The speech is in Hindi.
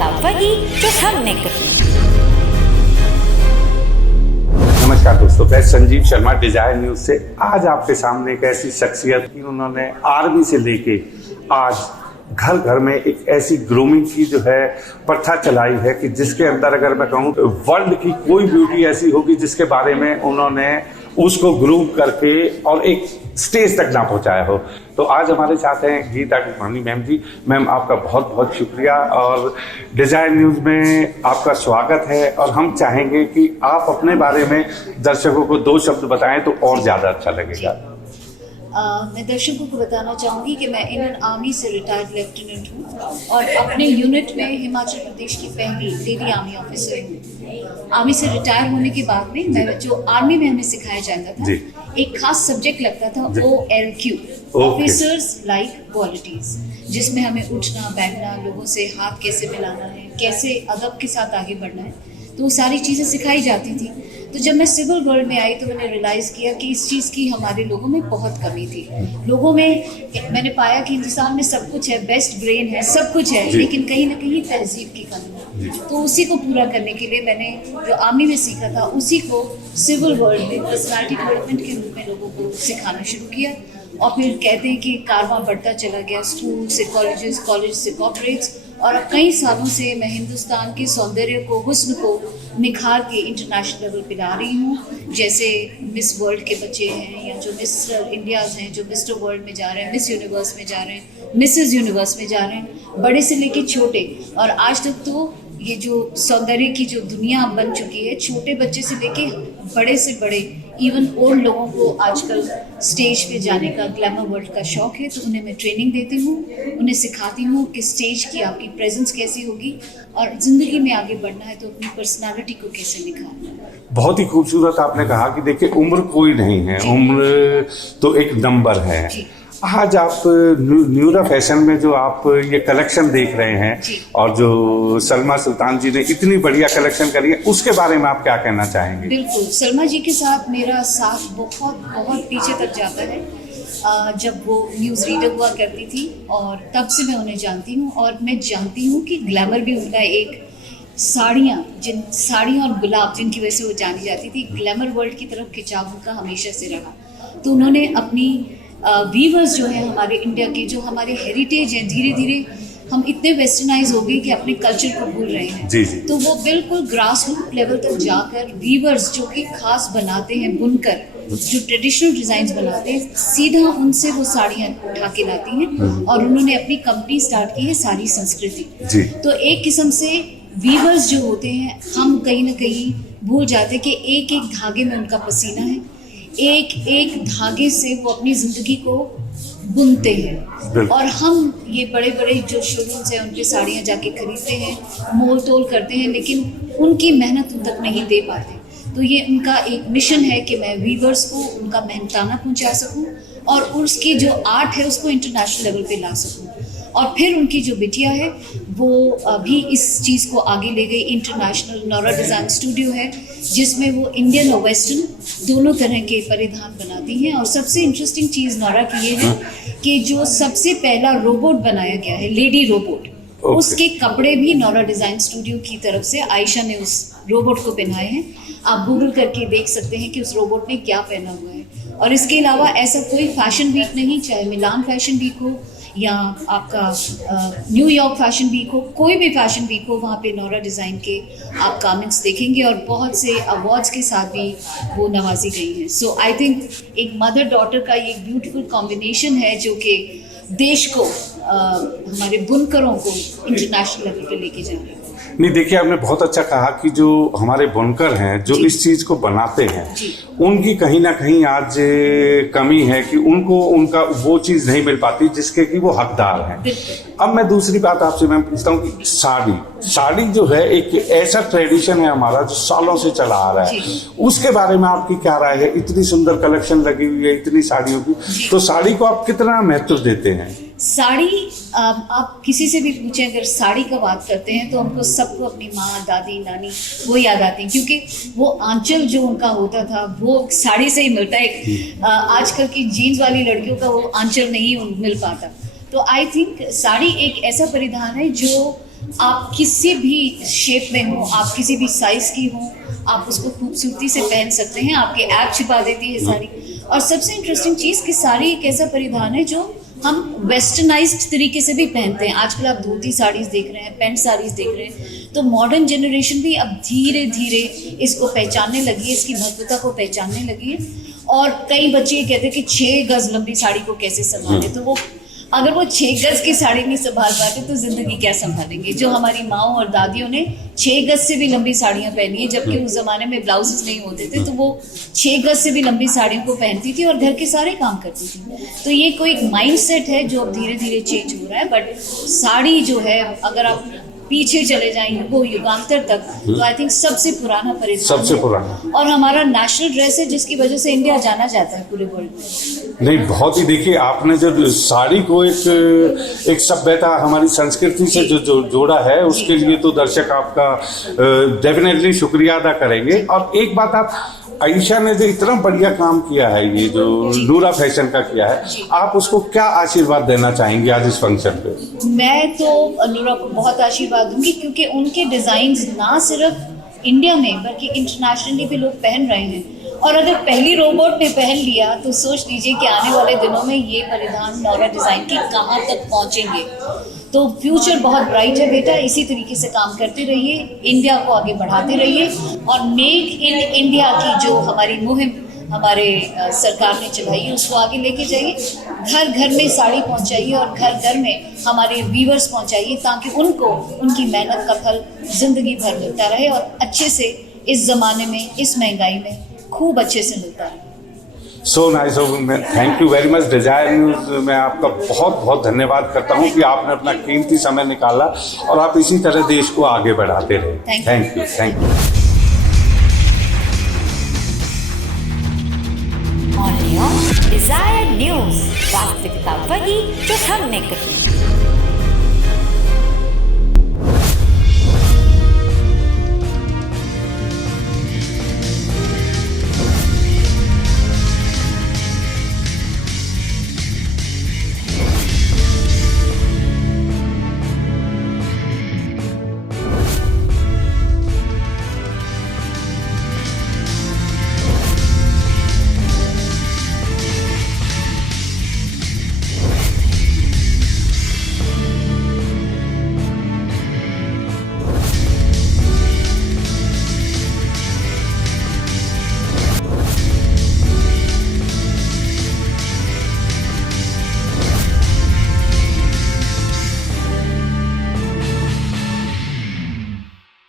था वही जो हमने कही। नमस्कार दोस्तों, मैं संजीव शर्मा डिजायर न्यूज से आज आपके सामने एक ऐसी शख्सियत की उन्होंने आर्मी से लेके आज घर घर में एक ऐसी ग्रूमिंग की जो है प्रथा चलाई है कि जिसके अंदर अगर मैं कहूँ वर्ल्ड की कोई ब्यूटी ऐसी होगी जिसके बारे में उन्होंने उसको ग्रूम करके और एक स्टेज तक ना पहुंचाया हो। तो आज हमारे साथ हैं गीता कृपलानी मैम जी। मैम, आपका बहुत बहुत शुक्रिया और डिजायर न्यूज में आपका स्वागत है। और हम चाहेंगे कि आप अपने बारे में दर्शकों को 2 शब्द बताएं तो और ज़्यादा अच्छा लगेगा। मैं दर्शकों को बताना चाहूँगी कि मैं इंडियन आर्मी से रिटायर्ड लेफ्टिनेंट हूँ और अपने यूनिट में हिमाचल प्रदेश की पहली लेडी आर्मी ऑफिसर हूँ। आर्मी से रिटायर होने के बाद में मैं जो आर्मी में हमें सिखाया जाता था, एक खास सब्जेक्ट लगता था OLQ, ऑफिसर्स लाइक क्वालिटीज, जिसमें हमें उठना बैठना, लोगों से हाथ कैसे मिलाना है, कैसे अदब के साथ आगे बढ़ना है, तो वो सारी चीज़ें सिखाई जाती थी। तो जब मैं सिविल वर्ल्ड में आई तो मैंने रियलाइज़ किया कि इस चीज़ की हमारे लोगों में बहुत कमी थी। लोगों में मैंने पाया कि हिंदुस्तान में सब कुछ है, बेस्ट ब्रेन है, सब कुछ है, लेकिन कहीं ना कहीं तहजीब की कमी है। तो उसी को पूरा करने के लिए मैंने जो आर्मी में सीखा था उसी को सिविल वर्ल्ड में पर्सनालिटी डेवलपमेंट के रूप में लोगों को सिखाना शुरू किया। और फिर कहते हैं कि कारवां बढ़ता चला गया, स्कूल से कॉलेजेस, कॉलेज से कॉर्पोरेट्स, और अब कई सालों से मैं हिंदुस्तान के सौंदर्य को, हुस्न को निखार के इंटरनेशनल लेवल पे ला रही हूँ। जैसे मिस वर्ल्ड के बच्चे हैं या जो मिस इंडियाज़ हैं, जो मिस्टर वर्ल्ड में जा रहे हैं, मिस यूनिवर्स में जा रहे हैं, मिसेस यूनिवर्स में जा रहे हैं, बड़े से लेके छोटे। और आज तक तो ये जो सौंदर्य की जो दुनिया बन चुकी है, छोटे बच्चे से लेके बड़े से बड़े इवन ओल्ड लोगों को आजकल स्टेज पे जाने का, ग्लैमर वर्ल्ड का शौक है। तो उन्हें मैं ट्रेनिंग देती हूँ, उन्हें सिखाती हूँ कि स्टेज की आपकी प्रेजेंस कैसी होगी और ज़िंदगी में आगे बढ़ना है तो अपनी पर्सनालिटी को कैसे निखारना है। बहुत ही खूबसूरत आपने कहा कि देखिए उम्र कोई नहीं है, उम्र तो एक नंबर है। आज आप न्यूरा फैशन में जो आप ये कलेक्शन देख रहे हैं और जो सलमा सुल्तान जी ने इतनी बढ़िया कलेक्शन करी है, उसके बारे में आप क्या कहना चाहेंगे? बिल्कुल, सलमा जी के साथ मेरा साथ बहुत बहुत पीछे तक जाता है। जब वो न्यूज़ रीडर हुआ करती थी और तब से मैं उन्हें जानती हूँ और मैं जानती हूँ कि ग्लैमर भी उनका एक साड़ियाँ और गुलाब जिनकी वजह से वो जानी जाती थी, ग्लैमर वर्ल्ड की तरफ खिंचाव उनका हमेशा से रहा। तो उन्होंने अपनी वीवर्स जो है हमारे इंडिया के, जो हमारे हेरिटेज हैं, धीरे धीरे हम इतने वेस्टर्नाइज हो गए कि अपने कल्चर को भूल रहे हैं। तो वो बिल्कुल ग्रास रूट लेवल तक जाकर वीवर्स जो कि खास बनाते हैं, बुनकर जो ट्रेडिशनल डिज़ाइंस बनाते हैं, सीधा उनसे वो साड़ियाँ उठा के लाती हैं और उन्होंने अपनी कंपनी स्टार्ट की है साड़ी संस्कृति। तो एक किस्म से वीवर्स जो होते हैं, हम कहीं ना कहीं भूल जाते हैं कि एक एक धागे में उनका पसीना है, एक एक धागे से वो अपनी ज़िंदगी को बुनते हैं। और हम ये बड़े बड़े जो शोरूम्स हैं उनकी साड़ियाँ जाके खरीदते हैं, मोल तोल करते हैं, लेकिन उनकी मेहनत उन तक नहीं दे पाते। तो ये उनका एक मिशन है कि मैं वीवर्स को उनका मेहनताना पहुंचा सकूं और उसकी जो आर्ट है उसको इंटरनेशनल लेवल पे ला सकूं। और फिर उनकी जो बिटिया है वो भी इस चीज़ को आगे ले गई। इंटरनेशनल नौरा डिज़ाइन स्टूडियो है जिसमें वो इंडियन और वेस्टर्न दोनों तरह के परिधान बनाती हैं। और सबसे इंटरेस्टिंग चीज़ नौरा की ये है कि जो सबसे पहला रोबोट बनाया गया है, लेडी रोबोट, उसके कपड़े भी नौरा डिज़ाइन स्टूडियो की तरफ से आयशा ने उस रोबोट को पहनाए हैं। आप गूगल करके देख सकते हैं कि उस रोबोट ने क्या पहना हुआ है। और इसके अलावा ऐसा कोई फैशन वीक नहीं, चाहे मिलान फैशन वीक हो या आपका न्यूयॉर्क फैशन वीक हो, कोई भी फैशन वीक हो, वहाँ पे नौरा डिज़ाइन के आप गारमेंट्स देखेंगे और बहुत से अवार्ड्स के साथ भी वो नवाजी गई हैं। सो आई थिंक एक मदर डॉटर का ये ब्यूटीफुल कॉम्बिनेशन है जो कि देश को, हमारे बुनकरों को इंटरनेशनल लेवल पे लेके जा रहे हैं। नहीं, देखिए आपने बहुत अच्छा कहा कि जो हमारे बुनकर हैं, जो इस चीज़ को बनाते हैं, उनकी कहीं ना कहीं आज कमी है कि उनको उनका वो चीज़ नहीं मिल पाती जिसके कि वो हकदार हैं। अब मैं दूसरी बात आपसे मैं पूछता हूँ कि साड़ी जो है एक ऐसा ट्रेडिशन है हमारा जो सालों से चला आ रहा है, उसके बारे में आपकी क्या राय है? इतनी सुंदर कलेक्शन लगी हुई है इतनी साड़ियों की, तो साड़ी को आप कितना महत्व देते हैं? साड़ी, आप किसी से भी पूछें अगर साड़ी का बात करते हैं तो हमको सबको अपनी माँ, दादी, नानी वो याद आती हैं, क्योंकि वो आंचल जो उनका होता था वो साड़ी से ही मिलता है। आजकल की जीन्स वाली लड़कियों का वो आंचल नहीं मिल पाता। तो आई थिंक साड़ी एक ऐसा परिधान है जो आप किसी भी शेप में हो, आप किसी भी साइज की हो, आप उसको खूबसूरती से पहन सकते हैं। आपके ऐप छिपा देती है साड़ी। और सबसे इंटरेस्टिंग चीज़ कि साड़ी एक ऐसा परिधान है जो हम वेस्टर्नाइज्ड तरीके से भी पहनते हैं। आजकल आप धोती साड़ीज़ देख रहे हैं, पैंट साड़ीज़ देख रहे हैं। तो मॉडर्न जनरेशन भी अब धीरे धीरे इसको पहचानने लगी है, इसकी महत्वता को पहचानने लगी है। और कई बच्चे ये कहते हैं कि 6 गज लंबी साड़ी को कैसे संभाले। तो वो अगर वो 6 गज की साड़ी नहीं संभाल पाते तो जिंदगी क्या संभालेंगे। जो हमारी माओ और दादियों ने 6 गज से भी लंबी साड़ियाँ पहनी है, जबकि उस जमाने में ब्लाउजेस नहीं होते थे, तो वो 6 गज से भी लंबी साड़ियों को पहनती थी और घर के सारे काम करती थी। तो ये कोई एक माइंड सेट है जो अब धीरे धीरे चेंज हो रहा है। बट साड़ी जो है, अगर आप पीछे चले जाएंगे वो युगांतर तक, तो आई थिंक सबसे पुराना परिधान, सबसे पुराना, और हमारा नेशनल ड्रेस है, जिसकी वजह से इंडिया जाना जाता है पूरे वर्ल्ड में। नहीं, बहुत ही, देखिए आपने जो साड़ी को एक सभ्यता, हमारी संस्कृति से जो जोड़ा है, उसके लिए तो दर्शक आपका डेफिनेटली शुक्रिया अदा करेंगे। और एक बात, आप आयशा ने जो इतना बढ़िया काम किया है, ये जो नूरा फैशन का किया है, आप उसको क्या आशीर्वाद देना चाहेंगे आज इस फंक्शन पे? मैं तो नूरा को बहुत आशीर्वाद दूंगी, क्योंकि उनके डिजाइन्स ना सिर्फ इंडिया में बल्कि इंटरनेशनली भी लोग पहन रहे हैं। और अगर पहली रोबोट ने पहन लिया तो सोच लीजिए कि आने वाले दिनों में ये परिधान नौरा डिजाइन के कहाँ तक पहुँचेंगे। तो फ्यूचर बहुत ब्राइट है बेटा, इसी तरीके से काम करते रहिए, इंडिया को आगे बढ़ाते रहिए, और मेक इन इंडिया की जो हमारी मुहिम हमारे सरकार ने चलाई है उसको आगे लेके जाइए। घर घर में साड़ी पहुंचाइए और घर घर में हमारे व्यूअर्स पहुंचाइए, ताकि उनको उनकी मेहनत का फल जिंदगी भर मिलता रहे और अच्छे से इस ज़माने में, इस महंगाई में खूब अच्छे से मिलता रहे। So nice, thank you very much. Desire News में आपका बहुत बहुत धन्यवाद करता हूँ कि आपने अपना कीमती समय निकाला और आप इसी तरह देश को आगे बढ़ाते रहे। Thank you, thank you. On Desire News, वास्तविकता वही जो हमने कही।